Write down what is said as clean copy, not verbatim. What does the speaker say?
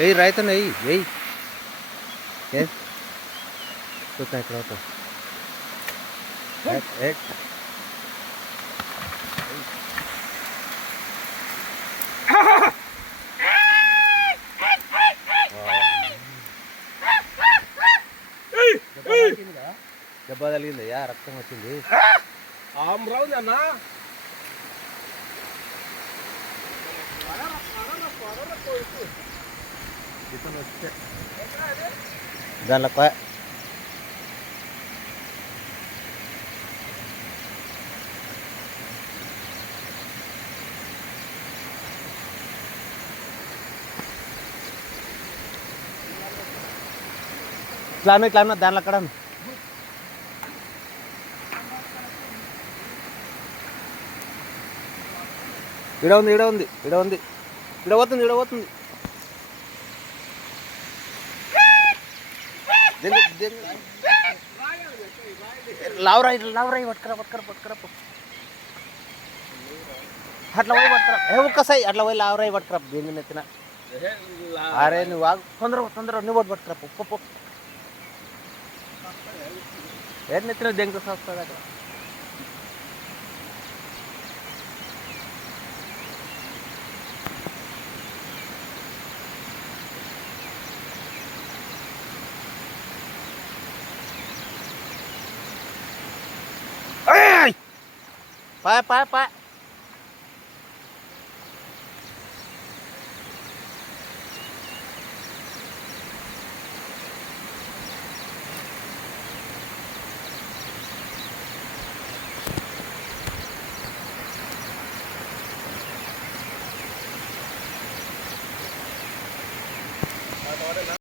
ఎయ్యి రైతన్న ఎయ్యి ఎయ్యి ఏ చూస్తా ఇక్కడ అవుతా దెబ్బ తగిలిందయ్యా రక్తం వచ్చింది అన్న దానిలో ఇట్లా దానిలో అక్కడ ఇడ ఉంది ఇడ పోతుంది లావరాయి పట్టుకరా అట్లా పోయి పట్టుకరా ఒక్కసారి అట్లా పోయి లావరాయి పట్టుకరా దేని నెత్తిన అరే నువ్వు ఆగు తొందర నువ్వు ఒకటి పట్టుకరా ఉప్పు ఏది నెత్తిన దేనికి వస్తుంది అక్కడ పాయ